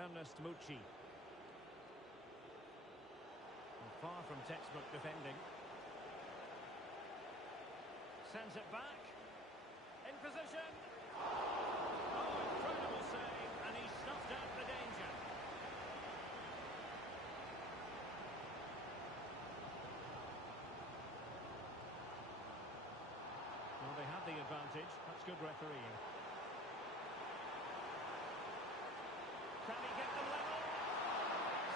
Mucci. Far from textbook defending. Sends it back. In position. Oh, incredible save, and he snuffed out the danger. Well, they had the advantage. That's good refereeing. Can he get them level?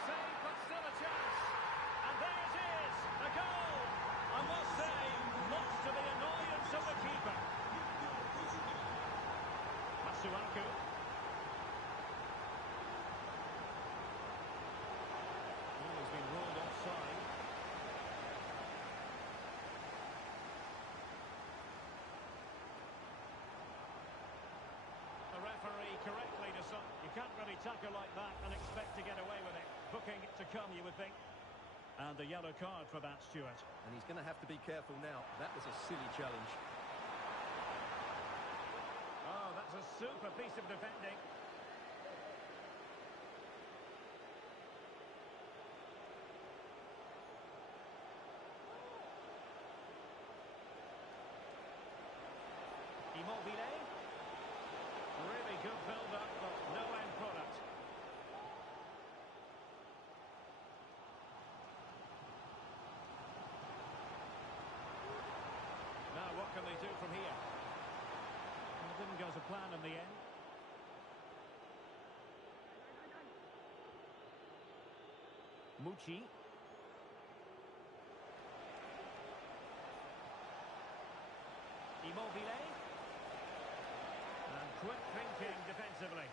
Save, but still a chance. And there it is, a goal. I must say, much to the annoyance of the keeper. Masuaku. Well, he's been ruled offside. The referee correctly decided. You can't really tackle like that and expect to get away with it. Booking to come, you would think. And a yellow card for that, Stuart. And he's going to have to be careful now. That was a silly challenge. Oh, that's a super piece of defending. Immobile. Really good build-up, but no end product. Now, what can they do from here? Well, it didn't go to plan in the end. Mucci. Immobile. And quick thinking defensively.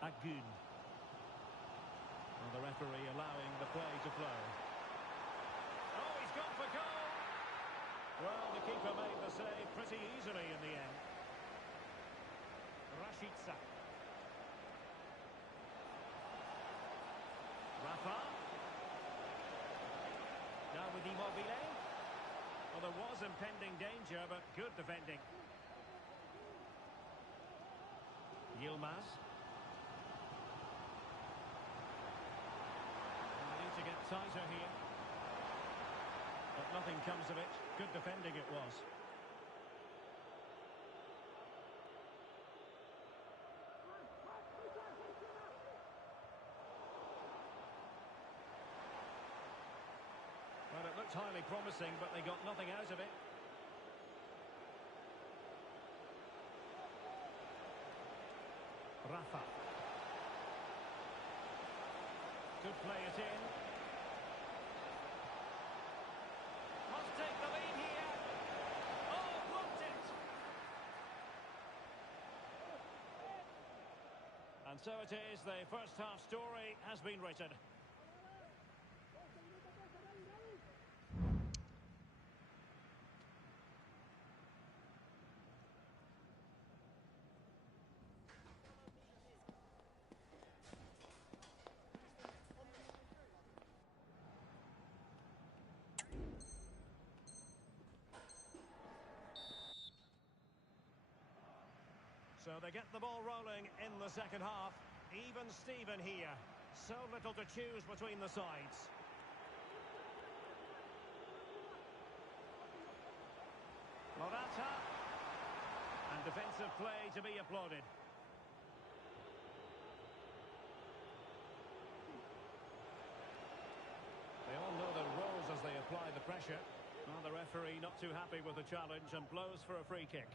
Agun. Well, the referee allowing the play to flow. Oh, he's gone for goal! Well, the keeper made the save pretty easily in the end. Rashica. Rafa. Now with Immobile. Well, there was impending danger, but good defending. Yilmaz. They need to get tighter here. But nothing comes of it. Good defending it was. Well, it looked highly promising, but they got nothing out of it. Rafa. Could play it in. Must take the lead here. Oh, blocked it. And so it is, the first half story has been written. So they get the ball rolling in the second half. Even Steven here. So little to choose between the sides. Morata. And defensive play to be applauded. They all know their roles as they apply the pressure. Well, the referee not too happy with the challenge and blows for a free kick.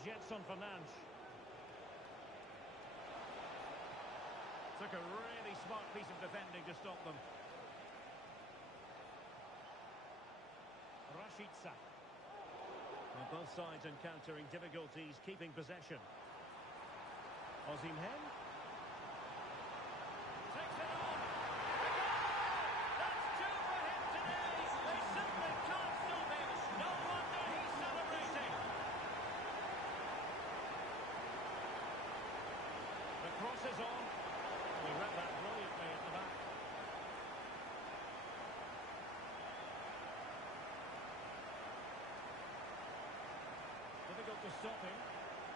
Jetson Fernandes. Took a really smart piece of defending to stop them. Rashica. Well, both sides encountering difficulties keeping possession. Osimhen. Takes it on. That's two for him today. They simply can't stop him. No wonder he's celebrating. The cross is on. We read that brilliantly at the back. Difficult to stop him.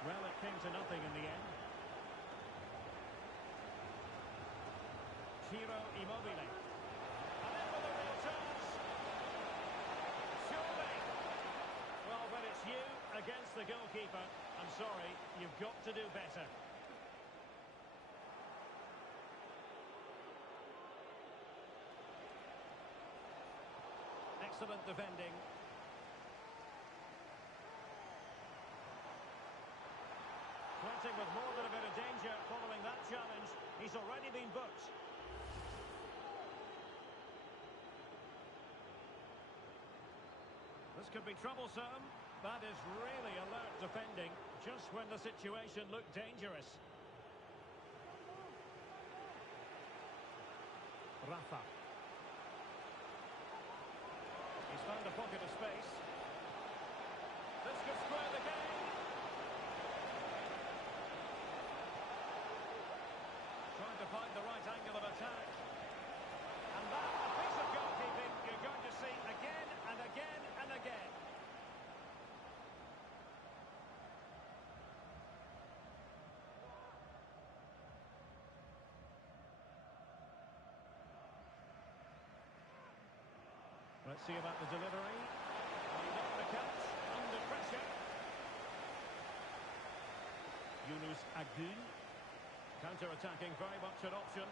Well, it came to nothing in the end. Ciro Immobile. And in with a real chance. Surely. Well, when it's you against the goalkeeper, I'm sorry, you've got to do better. Excellent defending. Flirting with more than a bit of danger following that challenge. He's already been booked. This could be troublesome. That is really alert defending, just when the situation looked dangerous. Rafa. He's found a pocket of space. This could square the game. Trying to find the right angle of attack. And that, a piece of goalkeeping you're going to see again and again and again. Let's see about the delivery. He got the catch under pressure. Yunus Agun. Counter-attacking, very much an option.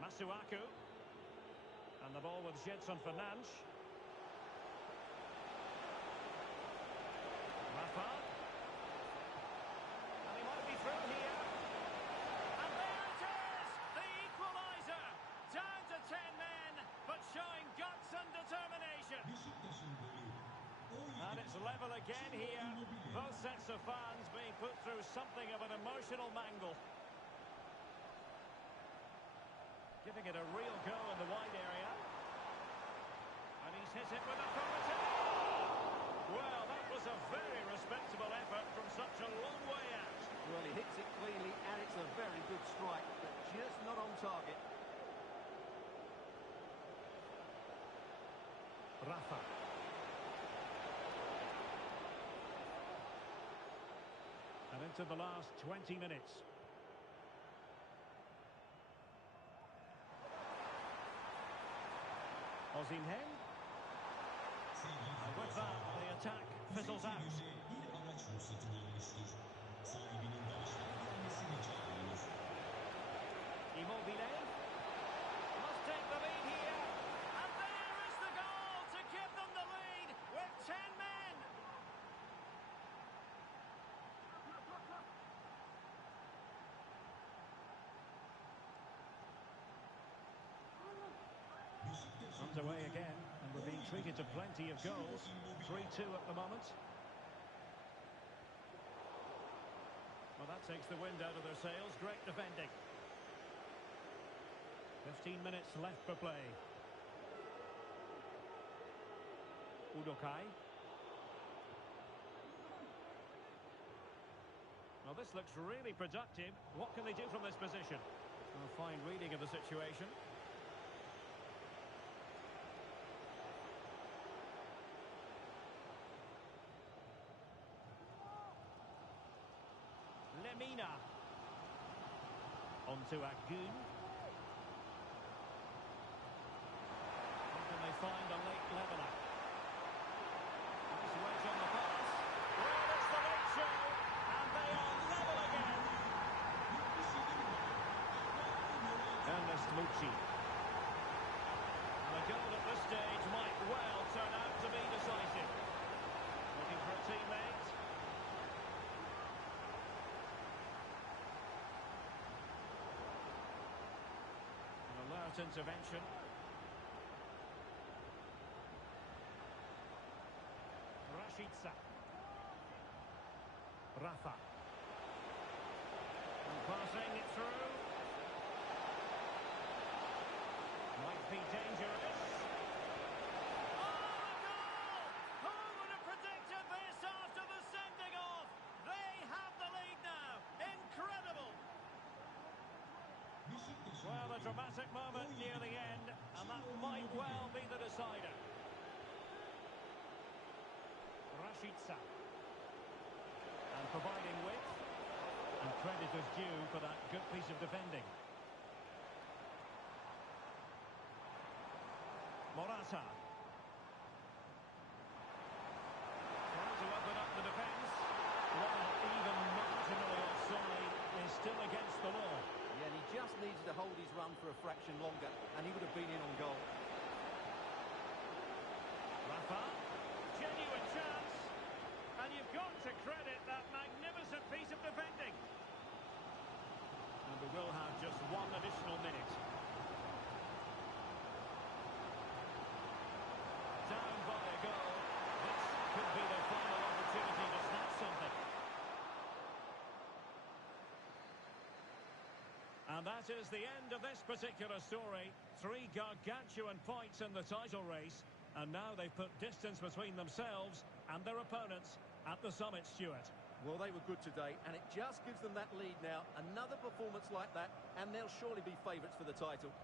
Masuaku. And the ball with Gedson Fernandes. Rafa. And he might be through here. And there it is! The equaliser! Down to 10 men, but showing guts and determination. And it's level again here. Both sets of fans being put through something of an emotional mangle. Giving it a real go in the wide area. And he's hit it with authority. Well, that was a very respectable effort from such a long way out. Well, he hits it cleanly, and it's a very good strike, but just not on target. Rafa. And into the last 20 minutes. Osimhen. And with that, the attack fizzles out. Immobile must take the lead here. And there is the goal to give them the lead with 10 men. Underway again, and we're being treated to plenty of goals. 3-2 at the moment. Well, that takes the wind out of their sails. Great defending. 15 minutes left for play. Udokai. Well, this looks really productive. What can they do from this position? A fine reading of the situation. Lemina. On to Agun. How can they find a late leveller? Nice weight on the pass. Well, it's the late show, and they are level again. Ernest Lucci. The goal at this stage might well turn out to be decisive. Looking for a teammate. Intervention. Rashica. Rafa. And passing it through. Might be dangerous. Oh, the goal! Who would have predicted this after the sending off? They have the lead now. Incredible! dramatic moment near the end, and that might well be the decider. Rashica. And providing width. And credit is due for that good piece of defending. Morata. Trying to open up the defence. Well, even marginally offside is still against the law. Yeah, and he just needed to hold his run for a fraction longer, and he would have been in on goal. Rafa. Genuine chance. And you've got to credit that magnificent piece of defending. And we will have just one additional minute. Down by a goal. This could be the final opportunity to snatch something. And that is the end of this particular story. 3 gargantuan points in the title race. And now they've put distance between themselves and their opponents at the summit, Stuart. Well, they were good today, and it just gives them that lead now. Another performance like that, and they'll surely be favourites for the title.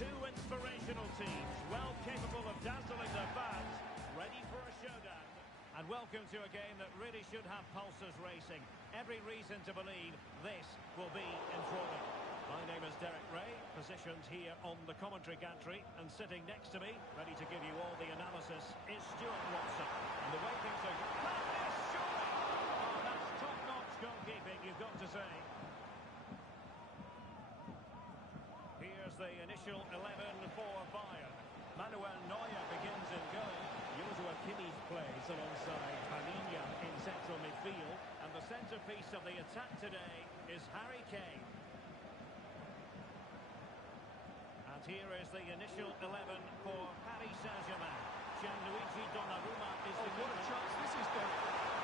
Two inspirational teams, well capable of dazzling their fans, ready for a showdown. And welcome to a game that really should have pulses racing. Every reason to believe this will be enthralling. My name is Derek Ray, positioned here on the commentary gantry, and sitting next to me, ready to give you all the analysis, is Stuart Watson. And the way things are... That is surely! Oh, that's top-notch goalkeeping, you've got to say. Here's the initial 11 for Bayern. Manuel Neuer begins in goal. Joshua Kimmich plays alongside Palinha in central midfield. And the centrepiece of the attack today is Harry Kane. And here is the initial 11 for Paris Saint-Germain. Gianluigi Donnarumma is the what a chance this is, Ben.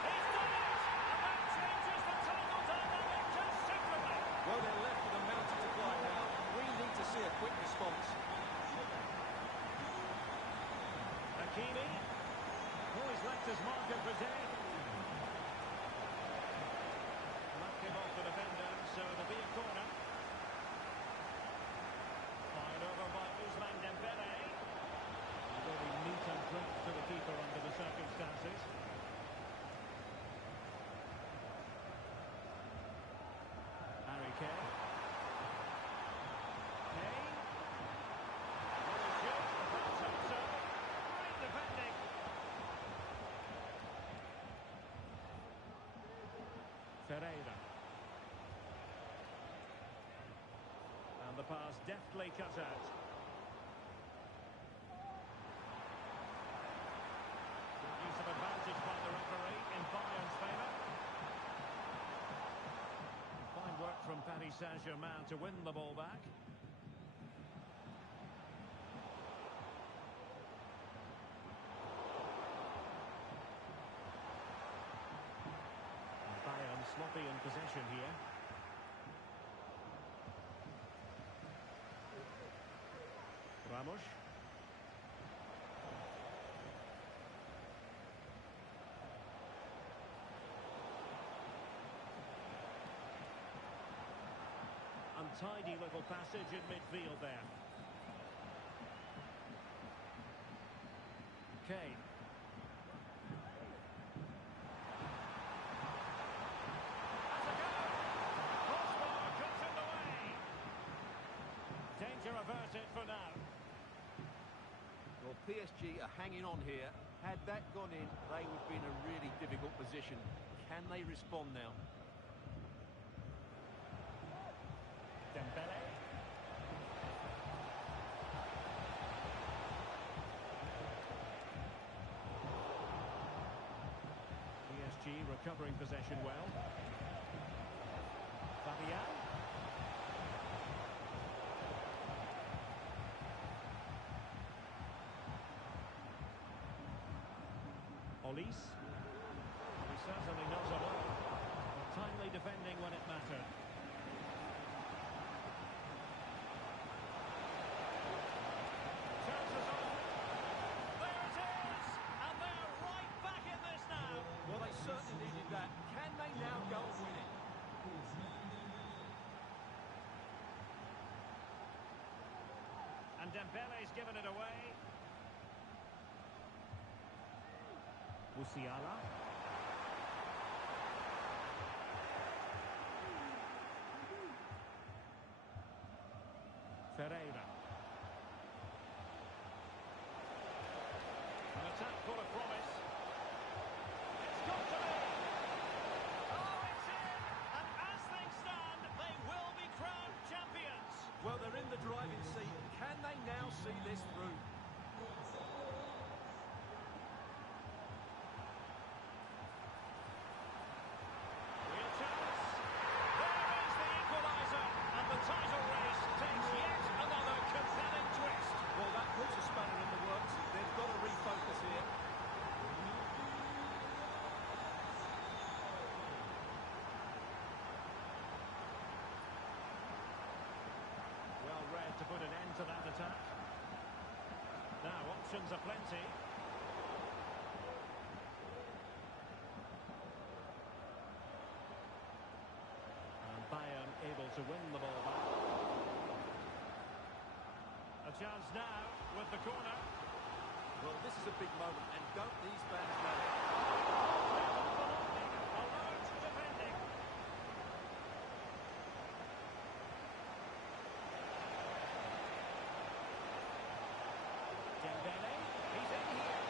He's done it! And that changes the total dynamic considerably. Well, they're left with a mountain to climb now. We need to see a quick response. Hakimi. Oh, he's left his mark of the day. That came off the defender, so it'll be a corner. Fired over by Ousmane Dembele. Very neat and drunk to the keeper under the circumstances. Harry Kane. Kane. Very good. That's also great defending. Ferreira. And the pass deftly cut out. Saint-Germain to win the ball back. Bayern sloppy in possession here. Ramos. Untidy little passage in midfield there. Kane. Danger averted for now. Well, PSG are hanging on here. Had that gone in, they would be in a really difficult position. Can they respond now? Dembele. PSG recovering possession well. Fabian. Olise. He certainly knows it all. Timely defending when it mattered. Chances on. There it is! And they're right back in this now. Well, they certainly needed that. Can they now go and win it? And Dembele's given it away. Musiala. Ferreira. An attack full of promise. It's got to be! Oh, it's in! And as things stand, they will be crowned champions. Well, they're in the driving seat. Can they now see this through? Title race takes yet another compelling twist. Well, that puts a spanner in the works. They've got to refocus here. Well read to put an end to that attack. Now, options are plenty. Bayern able to win the ball back. A chance now with the corner. Well, this is a big moment, and don't these fans know it? Alert defending. Dembele, he's in here.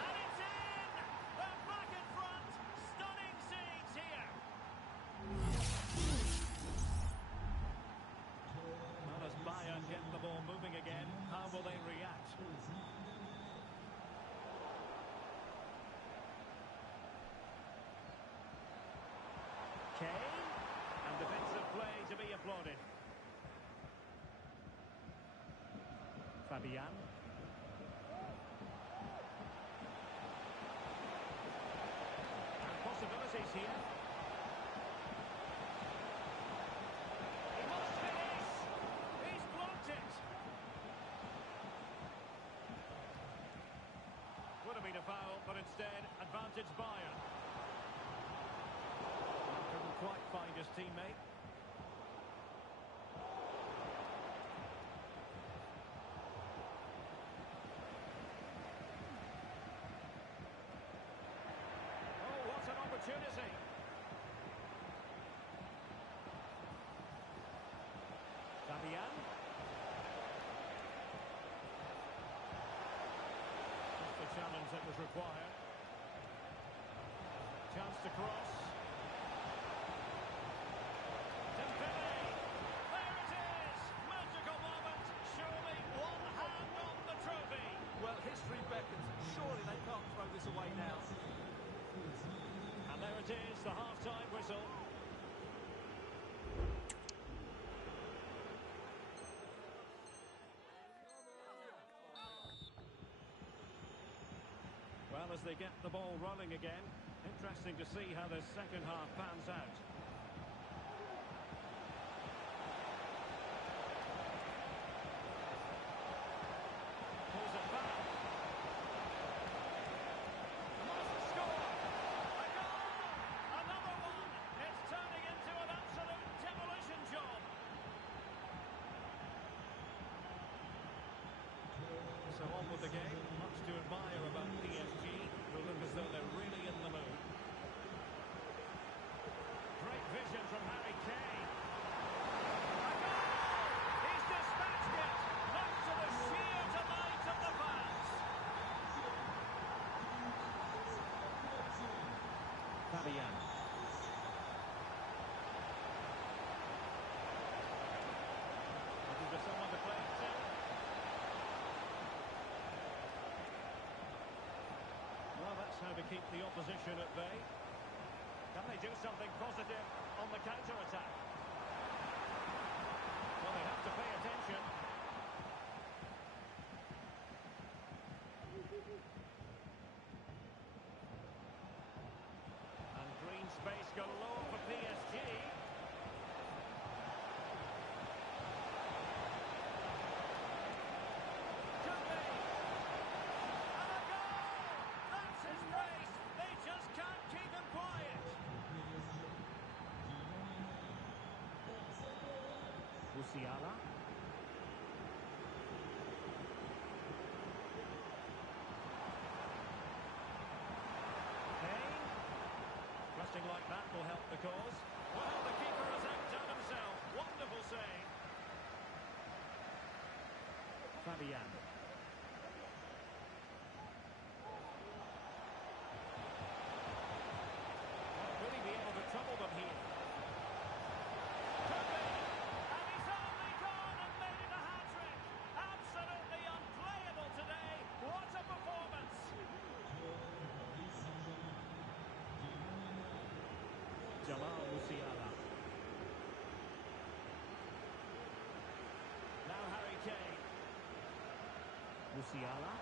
And it's in! They're back in front. Stunning scenes here. Well, as Bayern get the ball moving again, how will they react? Kane, and defensive play to be applauded. Fabian. And possibilities here. Would have been a foul, but instead, advantage Bayern. Couldn't quite find his teammate. Oh, what an opportunity. Fabian. Challenge that was required. Chance to cross. Dembele! There it is! Magical moment! Surely one hand on the trophy! Well, history beckons. Surely they can't throw this away now. And there it is, the half-time whistle. well as they get the ball rolling again. Interesting to see how the second half pans out. Pulls it back. Must score! A goal! Another one! It's turning into an absolute demolition job. So on with the game. Much to admire about PSG, who look as though they're really in the mood. Great vision from Harry Kane. A goal! He's dispatched it, much to the sheer delight of the fans. Fabian. Looking for someone to play it to. Well, that's how to keep the opposition at bay. Can they do something positive on the counter-attack? Well, they have to pay attention. And green space galore for PSG. Could be. And a goal! That's his race. They just can't keep him quiet. Musiala. Kane. Pressing like that will help the cause. Well, the keeper has outdone himself. Wonderful save. Fabian. Will he be able to trouble them here? Could be. And he's only gone and made it a hat-trick. Absolutely unplayable today. What a performance. Jamal Musiala. Now Harry Kane. Musiala.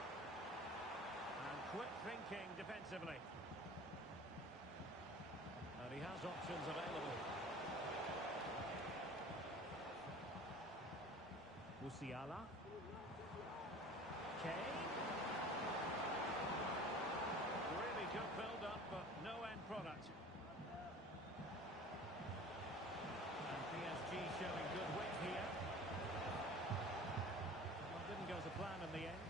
And quick thinking defensively. And he has options available. Musiala. Kane. Really good build-up, but no end product. And PSG showing good wit here. Well, didn't go to plan in the end.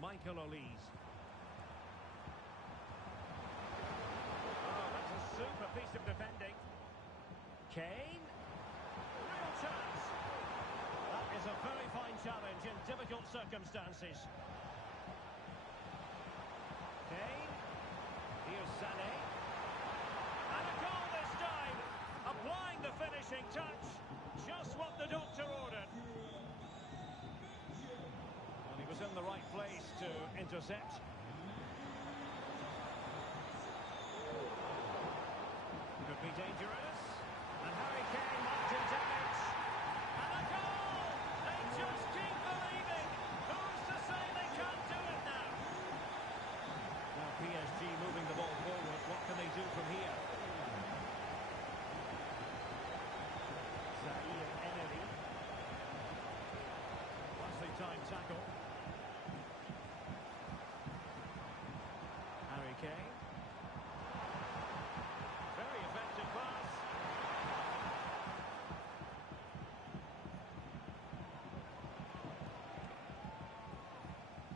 Michael Olise. Oh, that's a super piece of defending. Kane. Real chance. That is a very fine challenge in difficult circumstances. Kane. Here's Sané. And a goal this time. Applying the finishing touch. Just what the doctor ordered. Well, he was in the right place to intercept. Could be dangerous. And Harry Kane might do damage. And a goal! They just keep believing. Who's to say they can't do it now? Now PSG moving the ball forward. What can they do from here? Zaire Emery. Nicely timed tackle. Harry Kane. Very effective pass.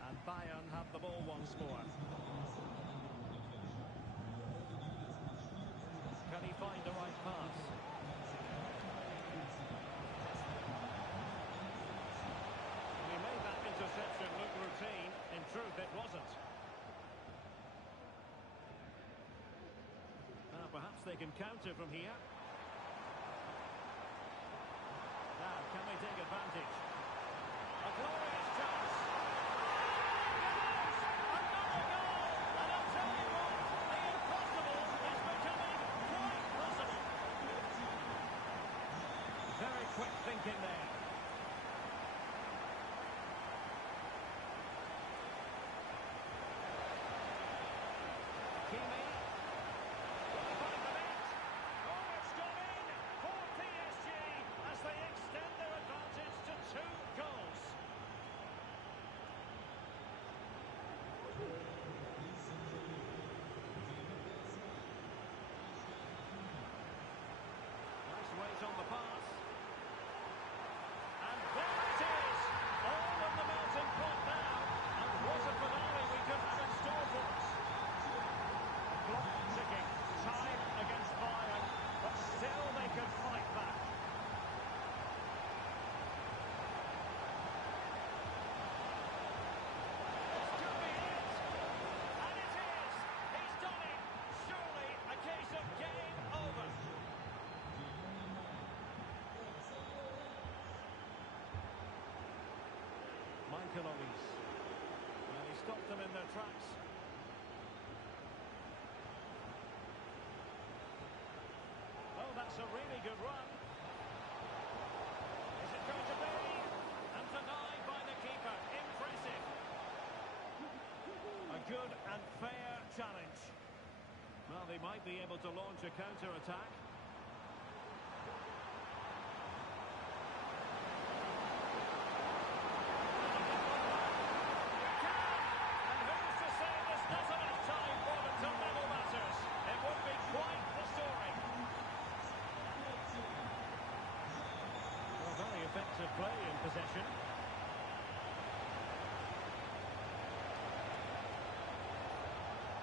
And Bayern have the ball once more. Can he find the right pass? He made that interception look routine. In truth, it wasn't. Perhaps they can counter from here. Now, can they take advantage? A glorious chance. Another goal! And I'll tell you what, the impossible is becoming quite possible. Very quick thinking there. Lloris. And he stopped them in their tracks. Oh, that's a really good run. Is it going to be? And denied by the keeper. Impressive. A good and fair challenge. Well, they might be able to launch a counter-attack. Effective play in possession.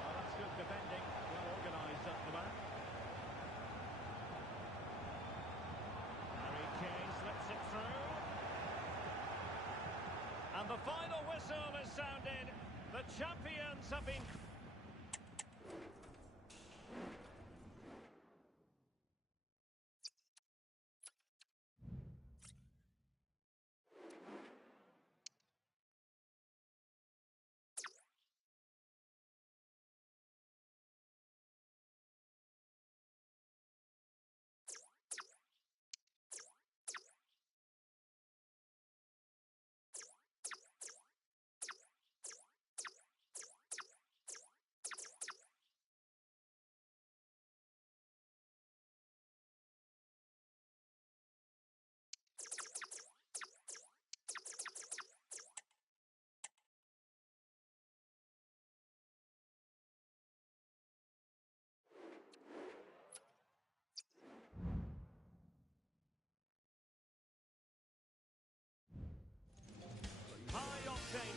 Oh, that's good defending. Well organised up the back. Harry Kane slips it through. And the final whistle is sounded. The champions have been...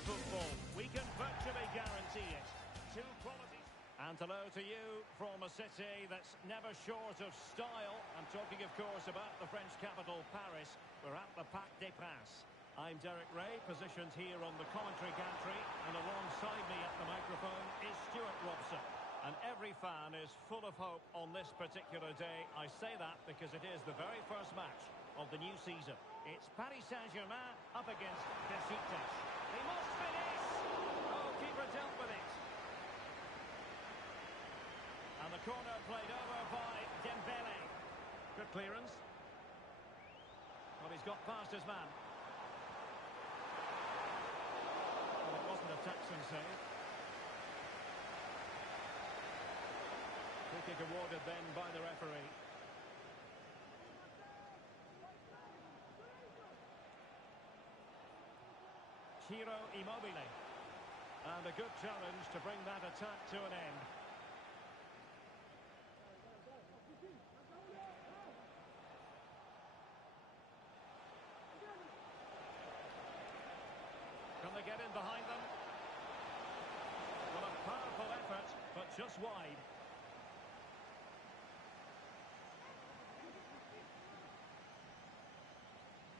Football, we can virtually guarantee it. Two qualities. And hello to you from a city that's never short of style. I'm talking, of course, about the French capital, Paris. We're at the Parc des Princes. I'm Derek Ray, positioned here on the commentary gantry, and alongside me at the microphone is Stuart Robson. And every fan is full of hope on this particular day. I say that because it is the very first match of the new season. It's Paris Saint-Germain up against Besiktas. He must finish! Oh, keeper dealt with it. And the corner played over by Dembele. Good clearance. Well, he's got past his man. Well, it wasn't a touching save. Free kick awarded then by the referee. Ciro Immobile. And a good challenge to bring that attack to an end. Can they get in behind them? Well, a powerful effort, but just wide.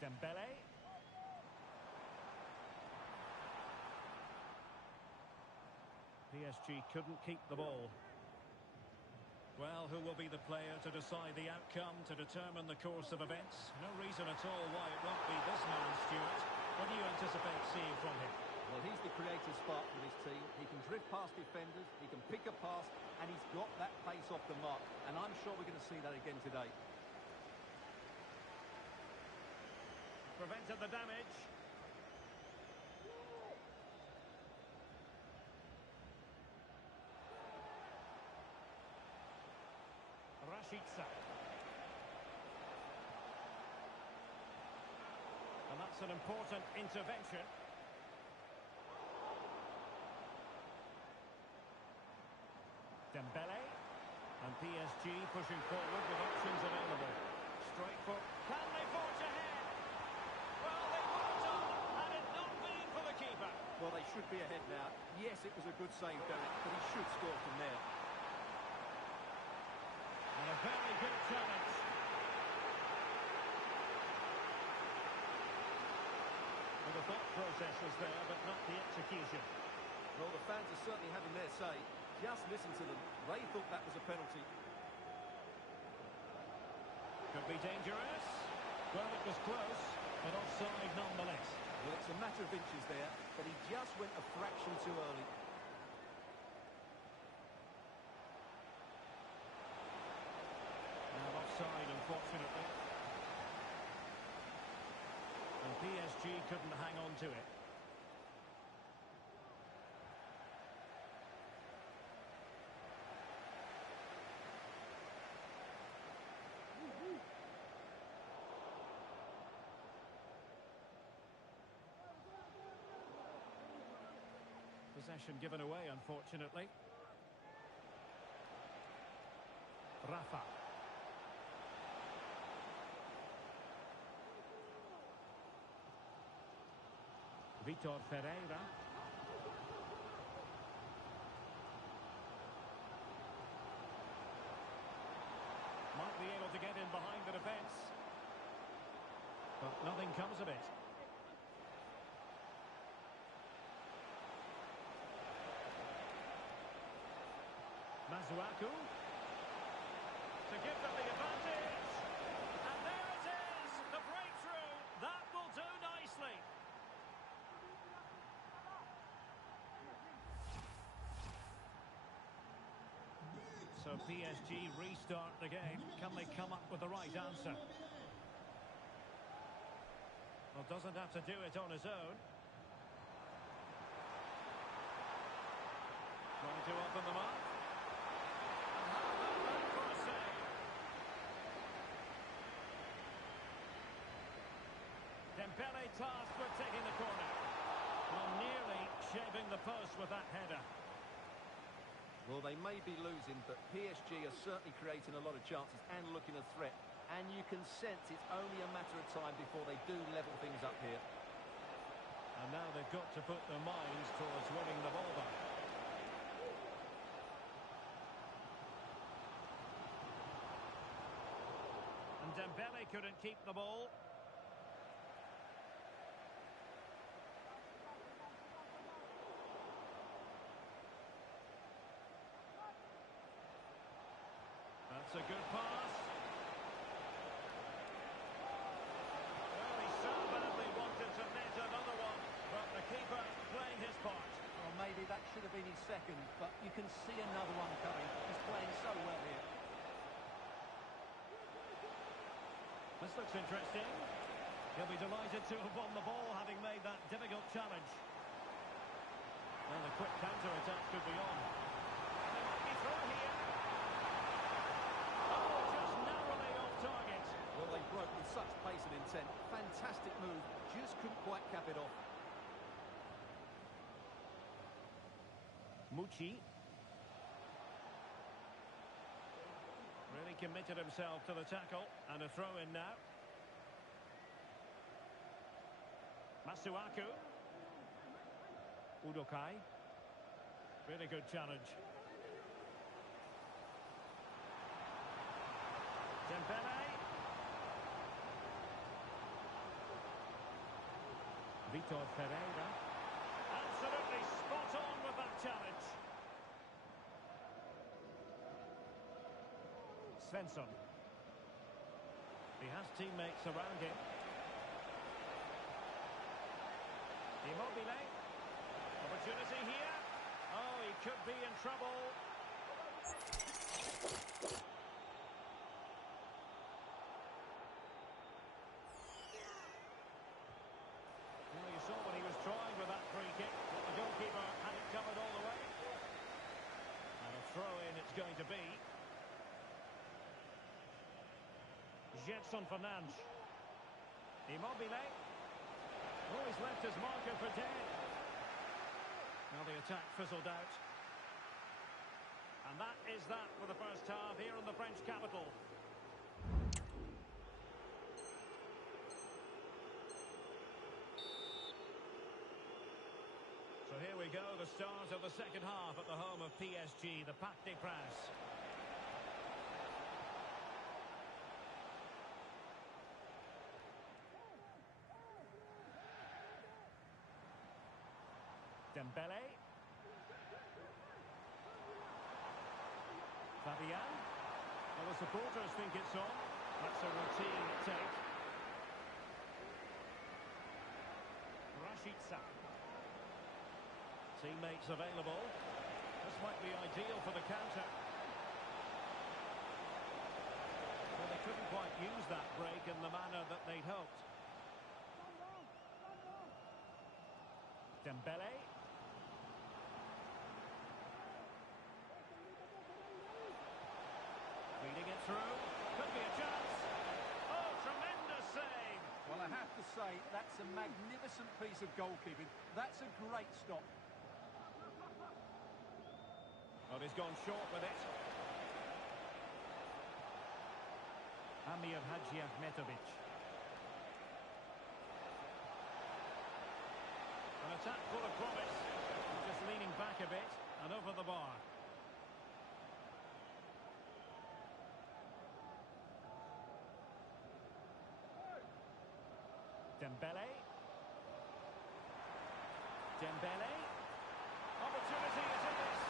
Dembele. PSG couldn't keep the ball. Well, who will be the player to decide the outcome, to determine the course of events? No reason at all why it won't be this man, Stuart. What do you anticipate seeing from him? Well, he's the creative spark for his team. He can drift past defenders, he can pick a pass, and he's got that pace off the mark. And I'm sure we're going to see that again today. Prevented the damage. Rashica. And that's an important intervention. Dembele. And PSG pushing forward with options available. Straight for... Can they forge ahead? Well, they would have done, had it not been for the keeper. Well, they should be ahead now. Yes, it was a good save, Derek, but he should score from there. And a very good challenge. Well, the thought process was there, but not the execution. Well, the fans are certainly having their say. Just listen to them. They thought that was a penalty. Could be dangerous. Well, it was close, but offside nonetheless. Well, it's a matter of inches there, but he just went a fraction too early. Now offside, unfortunately. And PSG couldn't hang on to it. Possession given away, unfortunately. Rafa. Vitor Ferreira. Might be able to get in behind the defence. But nothing comes of it. Masuaku to give them the advantage, and there it is, the breakthrough. That will do nicely. So PSG restart the game. Can they come up with the right answer? Well, doesn't have to do it on his own. Trying to open them up. Dembele tasked with taking the corner. Well, nearly shaving the post with that header. Well, they may be losing, but PSG are certainly creating a lot of chances and looking a threat. And you can sense it's only a matter of time before they do level things up here. And now they've got to put their minds towards winning the ball back. And Dembele couldn't keep the ball. That's a good pass. Well, he so badly wanted to net another one, but the keeper playing his part. Well, maybe that should have been his second, but you can see another one coming. He's playing so well here. This looks interesting. He'll be delighted to have won the ball, having made that difficult challenge. And the quick counter-attack could be on. And they might be through here. Oh, just narrowly off target. Well, they broke with such pace and intent. Fantastic move. Just couldn't quite cap it off. Mucci. Really committed himself to the tackle. And a throw-in now. Masuaku. Udokai. Really good challenge. Dembele. Vitor Ferreira. Absolutely spot on with that challenge. Svensson. He has teammates around him. Immobile. Opportunity here. Oh, he could be in trouble. Well, you saw what he was trying with that free kick, but the goalkeeper had it covered all the way. And a throw-in it's going to be. Jetson Fernandes. Immobile. Oh, he's left his marker for dead. Now the attack fizzled out. And that is that for the first half here in the French capital. So here we go, the start of the second half at the home of PSG, the Parc des Princes. Dembele. Fabian. Well, the supporters think it's on. That's a routine take. Teammates available. This might be ideal for the counter. Well, they couldn't quite use that break in the manner that they'd hoped. Dembele. Feeding it through. Could be a chance. Oh, tremendous save. Well, I have to say, that's a magnificent piece of goalkeeping. That's a great stop. Oh, he's gone short with it. Amir Hadjiahmetovic. An attack full of promise. Just leaning back a bit and over the bar. Dembele. Dembele. Opportunity is in this.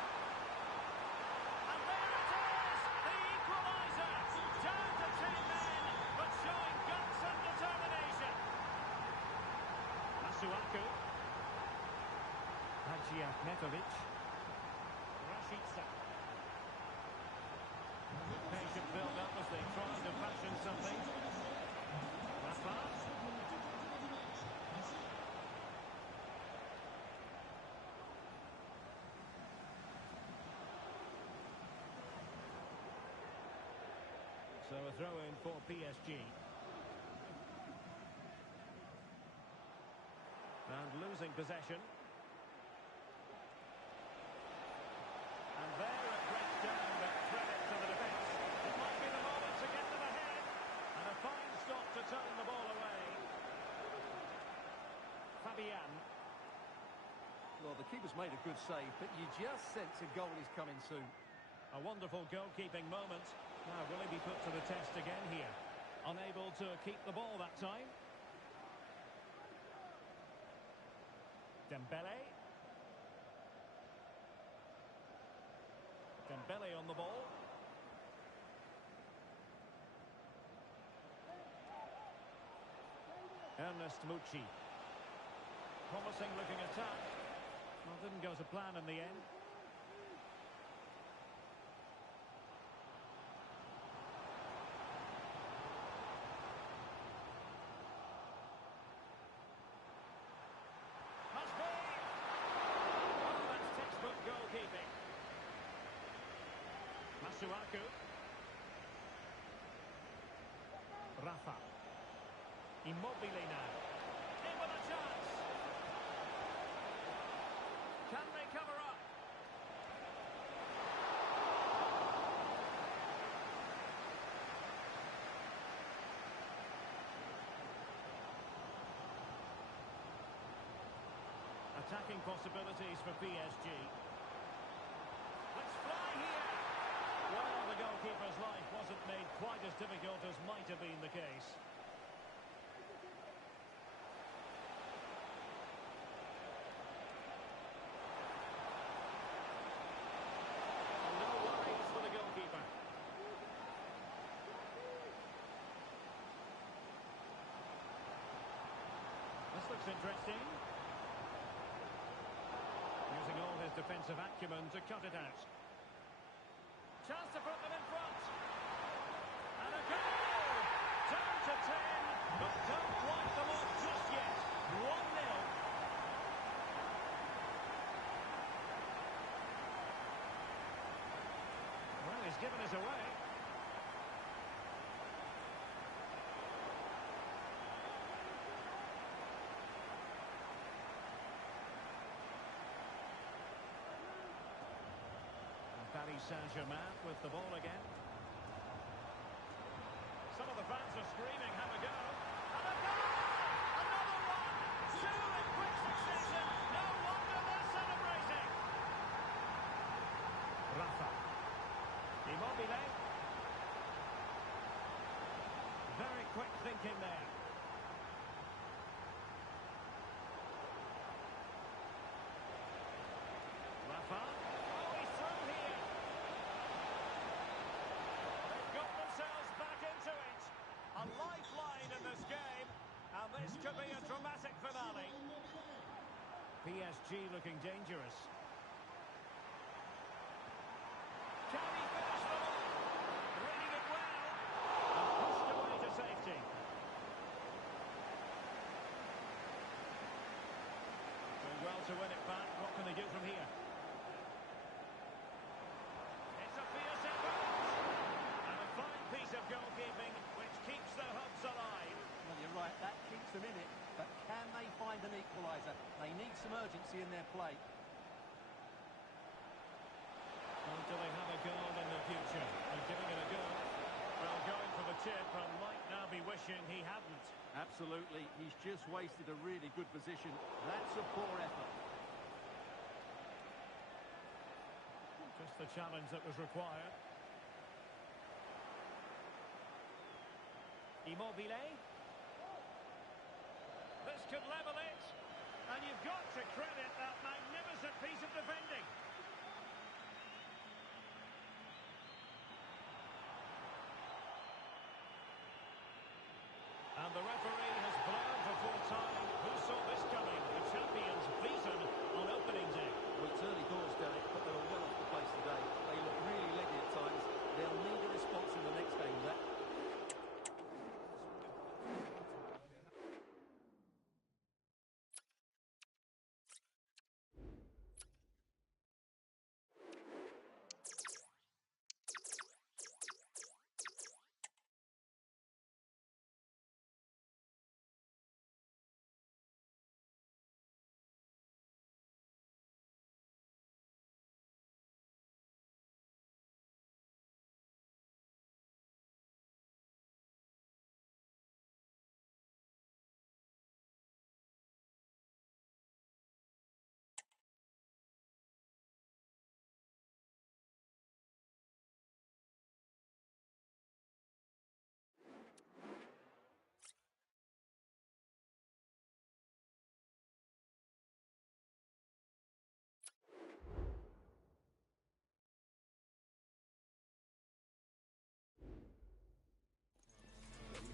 And there it is! The equaliser! Down to 10 men, but showing guts and determination. Masuaku. Hadjiahmetovic. Rashica. Good patient build-up as they try to fashion something. Rafa. So a throw-in for PSG. And losing possession. And there it breaks down, but credit to the defence. It might be the moment to get them ahead. And a fine stop to turn the ball away. Fabian. Well, the keeper's made a good save, but you just sense a goal is coming soon. A wonderful goalkeeping moment. Now, will he be put to the test again here? Unable to keep the ball that time. Dembele. Dembele on the ball. Ernest Mucci. Promising looking attack. Well, didn't go to plan in the end. Must be! Oh, that's textbook goalkeeping. Masuaku. Rafa. Immobile now. In with a chance. Can they cover up? Attacking possibilities for PSG. Let's fly here. Well, the goalkeeper's life wasn't made quite as difficult as might have been the case. No worries for the goalkeeper. This looks interesting. Using all his defensive acumen to cut it out. Chance to put them in front. And a goal! Down to 10, but don't wipe them off just yet. 1-0. Well, he's given us away. Paris Saint-Germain with the ball again. Some of the fans are screaming, have a go. And a goal! Another one! Two in quick succession. No wonder they're celebrating. Rafa. Immobile. Very quick thinking there. Rafa. A lifeline in this game, and this could be a dramatic finale. PSG looking dangerous. Can he finish the ball? Reading it well. And pushed away to safety. Doing well to win it back. What can they do from here? It's a fierce effort. And a fine piece of goalkeeping which keeps their hopes alive. Well, you're right, that keeps them in it. But can they find an equaliser? They need some urgency in their play. Or do they have a goal in the future? They're giving it a go. Well, going for the chip and might now be wishing he hadn't. Absolutely, he's just wasted a really good position. That's a poor effort. Just the challenge that was required. Immobile. This could level it. And you've got to credit that magnificent piece of defending. And the referee has blown for full time. Who saw this coming? The champions beaten on opening day. Well, it's early doors, Derek, but they were well off the place today. They look really leggy at times. They'll need a response in the next game, that.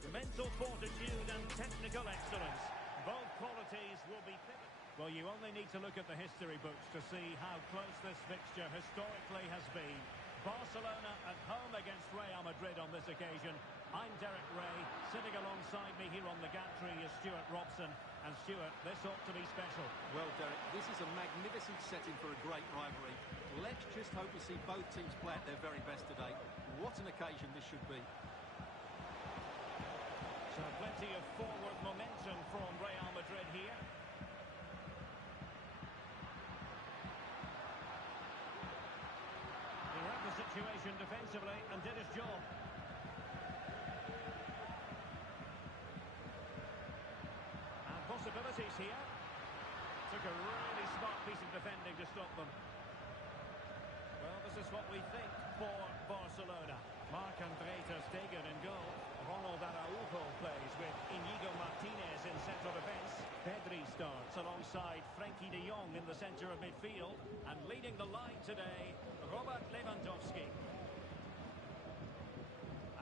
Mental fortitude and technical excellence. Both qualities will be pivotal. Well, you only need to look at the history books to see how close this fixture historically has been. Barcelona at home against Real Madrid on this occasion. I'm Derek Ray. Sitting alongside me here on the gantry is Stuart Robson. And Stuart, this ought to be special. Well, Derek, this is a magnificent setting for a great rivalry. Let's just hope we see both teams play at their very best today. What an occasion this should be. So plenty of forward momentum from Real Madrid here. He read the situation defensively and did his job. And possibilities here. Took a really smart piece of defending to stop them. Well, this is what we think for Barcelona. Marc-André ter Stegen in goal. Ronald Araujo plays with Inigo Martinez in central defence. Pedri starts alongside Frenkie de Jong in the centre of midfield. And leading the line today, Robert Lewandowski.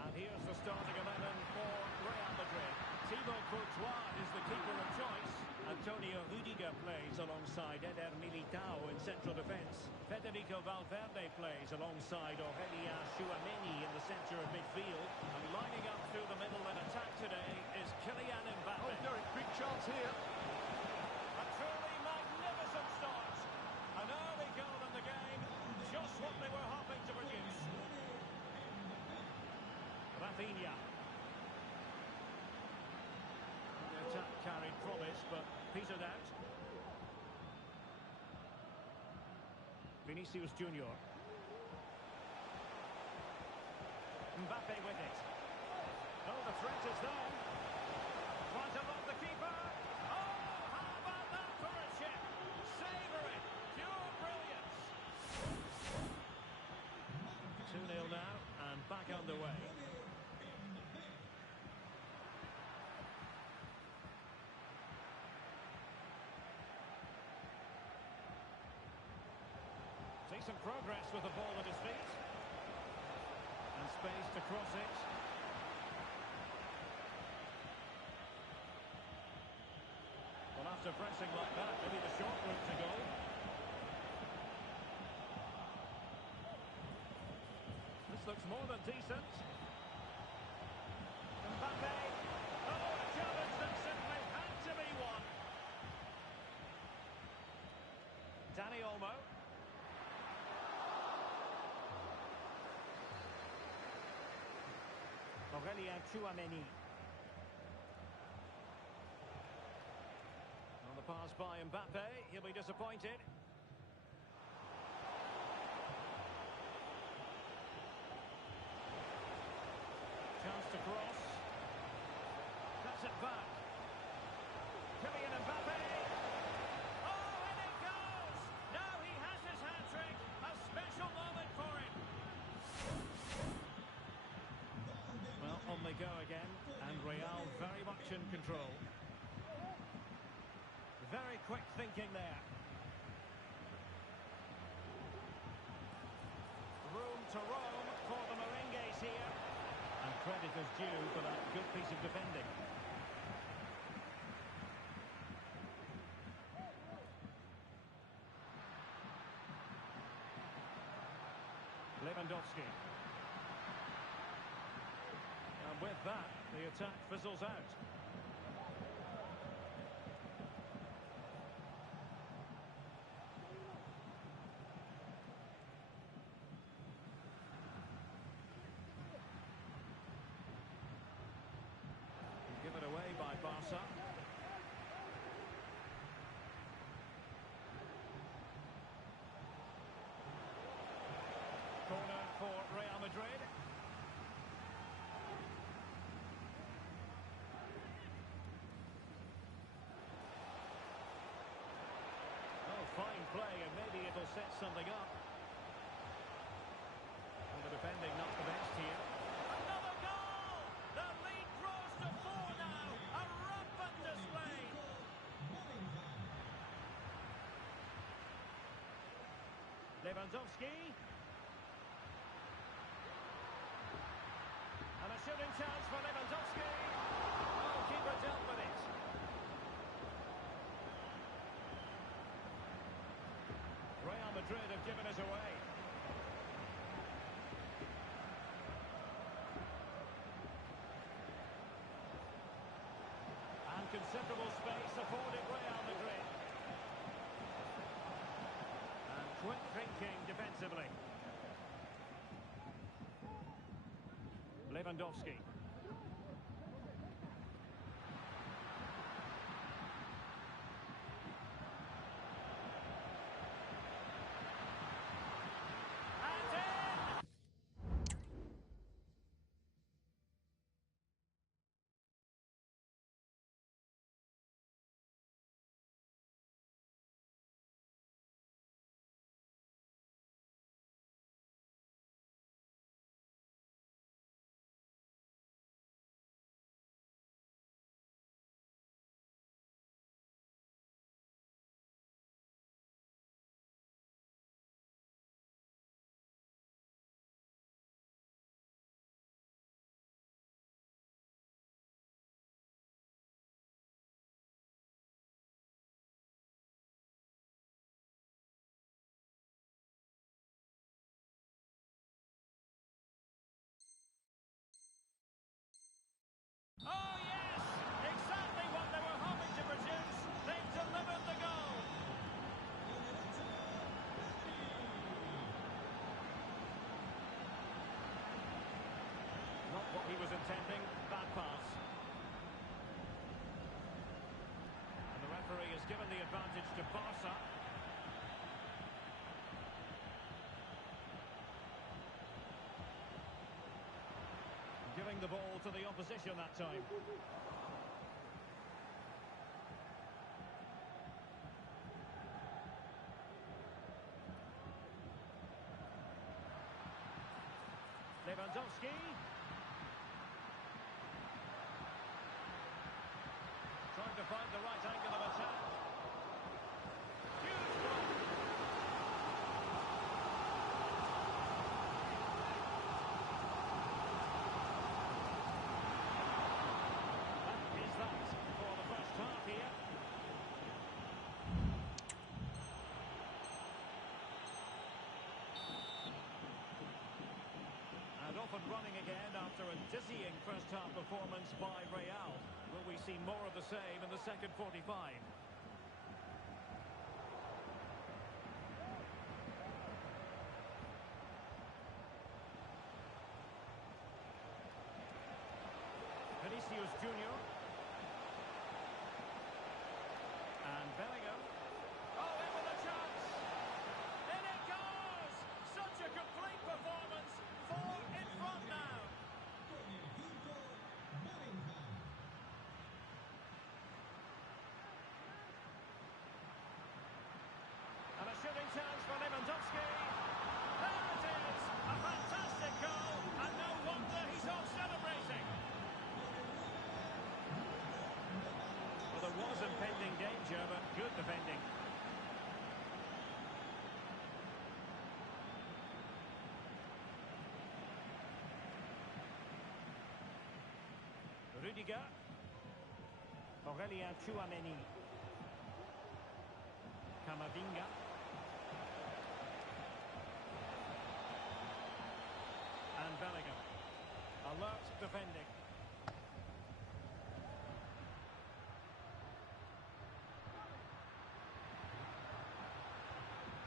And here's the starting 11 for Real Madrid. Thibaut Courtois is the keeper of choice. Antonio Rudiger plays alongside Eder Militao in central defence. Federico Valverde plays alongside Aurelien Tchouameni in the centre of midfield. And lining up through the middle in attack today is Kylian Mbappe. Oh, Derek, big chance here. A truly magnificent start. An early goal in the game. Just what they were hoping to produce. Rafinha. The attack carried promise, but petered out. Vinicius Junior. Mbappe with it. Oh, the threat is there. Quite above the keeper. Oh, how about that for a chip? Savoury. Pure brilliance. 2-0 now, and back underway. Decent progress with the ball at his feet. And space to cross it. Well, after after pressing like that, maybe the short route to goal. This looks more than decent. Mbappe. Oh, a challenge that simply had to be won. Dani Olmo. Aurelien Tchouameni. On the pass by Mbappe, he'll be disappointed. Chance to cross. Cuts it back. Kylian Mbappe. Oh, and it goes! Now he has his hat-trick. A special moment for him. Well, on they go again, and Real very much in control. Very quick thinking there. Room to roam for the Merengues here. And credit is due for that good piece of defending. Lewandowski. And with that, the attack fizzles out. Given away by Barca. Corner for Real Madrid. Oh, fine play, and maybe it'll set something up. Well, the defending not the best here. Another goal! The lead grows to 4 now. A rampant display. Lewandowski. And a shooting chance for Lewandowski. Oh, keeper dealt with it. Real Madrid have given us away. And considerable space afforded Real Madrid. And quick thinking defensively. Lewandowski. And in! Oh, yes! Exactly what they were hoping to produce. They've delivered the goal. Not what he was intending. Bad pass. And the referee has given the advantage to Barca. Giving the ball to the opposition that time. Lewandowski. Trying to find the right angle of attack. Huge block. That is that for the first half here. and running again after a dizzying first-half performance by Real. Will we see more of the same in the second 45? Vinicius Junior. And Bellingham. Oh, in with a chance! In it goes! Such a complete performance. 4 in front now. And a shooting chance for Lewandowski. There it is! A fantastic goal, and no wonder he's all celebrating. Well, there was impending danger, but good defending. Rudiger. Aurelien Tchouameni. Camavinga. And Bellingham. Alert defending.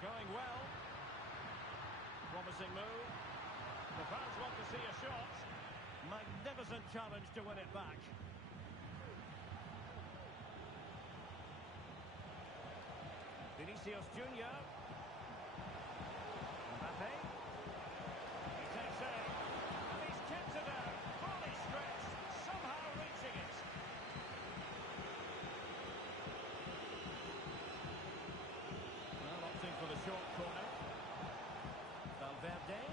Going well. Promising move. The fans want to see a shot. Magnificent challenge to win it back. Vinicius Junior. Mbappe. He takes aim. And he's kept it out. Fully stretched. Somehow reaching it. Well, opting for the short corner. Valverde.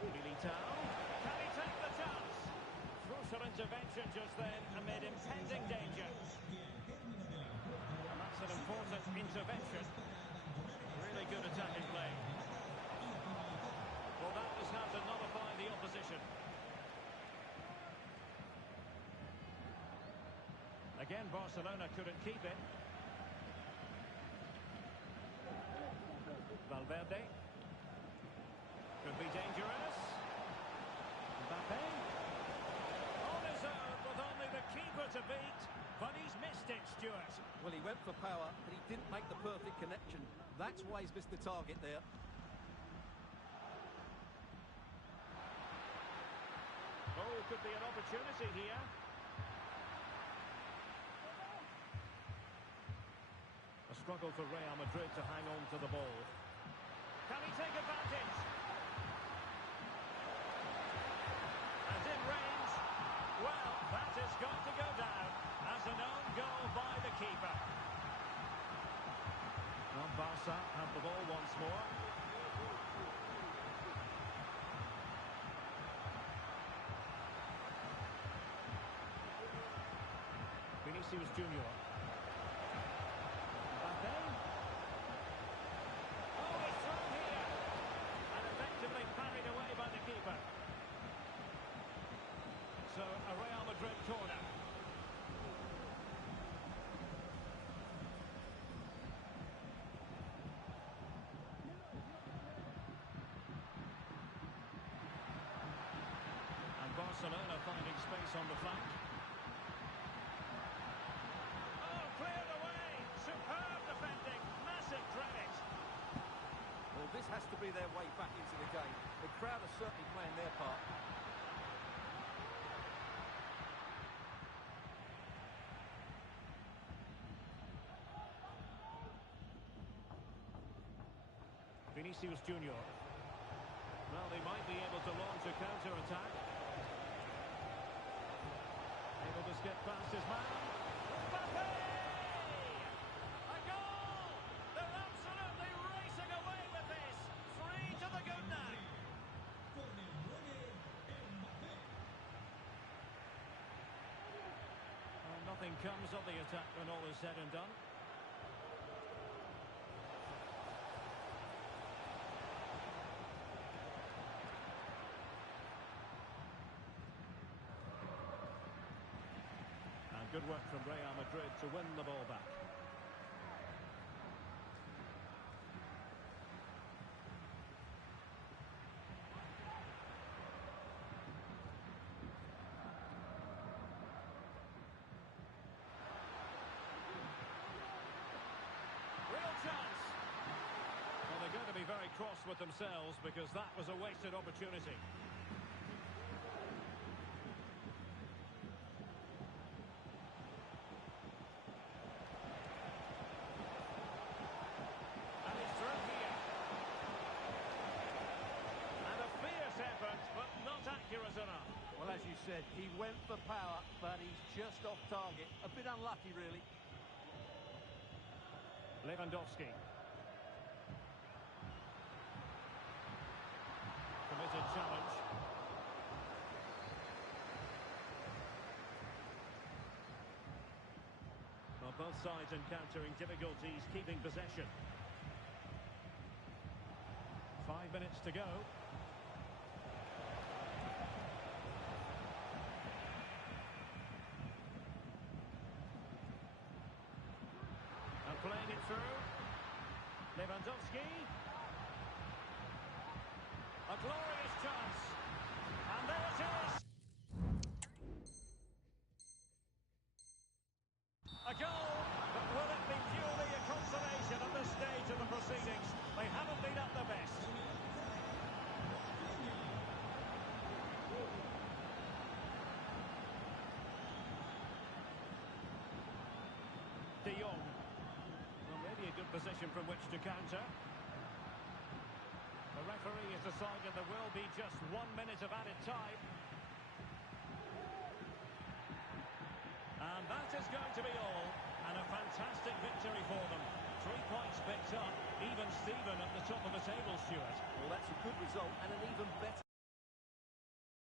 Militao. Can he take the chance? Crucial intervention just then amid impending danger. And that's an important intervention. Really good attacking play. Well, that is how to nullify the opposition. Again, Barcelona couldn't keep it. Valverde. Could be dangerous. Mbappe. On his own with only the keeper to beat. But he's missed it, Stuart. Well, he went for power, but he didn't make the perfect connection. That's why he's missed the target there. Oh, could be an opportunity here. A struggle for Real Madrid to hang on to the ball. Can he take advantage? And in range. Well, that is going to go down as an own goal by the keeper. Well, Barca have the ball once more. Vinicius Junior. Mbappe. Oh, he's through here. And effectively parried away by the keeper. So, a Real Madrid corner. And Barcelona finding space on the flank. Oh, cleared away. Superb defending. Massive credit. Well, this has to be their way back into the game. The crowd are certainly playing their part. Vinicius Junior. Well, they might be able to launch a counter-attack. Able to skip past his man. Mbappe! A goal! They're absolutely racing away with this. 3 to the good now. Well, nothing comes of the attack when all is said and done. Good work from Real Madrid to win the ball back. cross with themselves because that was a wasted opportunity. And he's through here. And a fierce effort, but not accurate enough. Well, as you said, he went for power, but he's just off target. A bit unlucky, really. Lewandowski. Committed challenge. Well, both sides encountering difficulties keeping possession. 5 minutes to go. And playing it through. Lewandowski. A glorious chance. And there it is. A goal, but will it be purely a consolation at this stage of the proceedings? They haven't been at their best. De Jong. Well, maybe a good position from which to counter. The referee has decided there will be just 1 minute of added time. And that is going to be all. And a fantastic victory for them. 3 points picked up. Even Steven at the top of the table, Stuart. Well, that's a good result and an even better...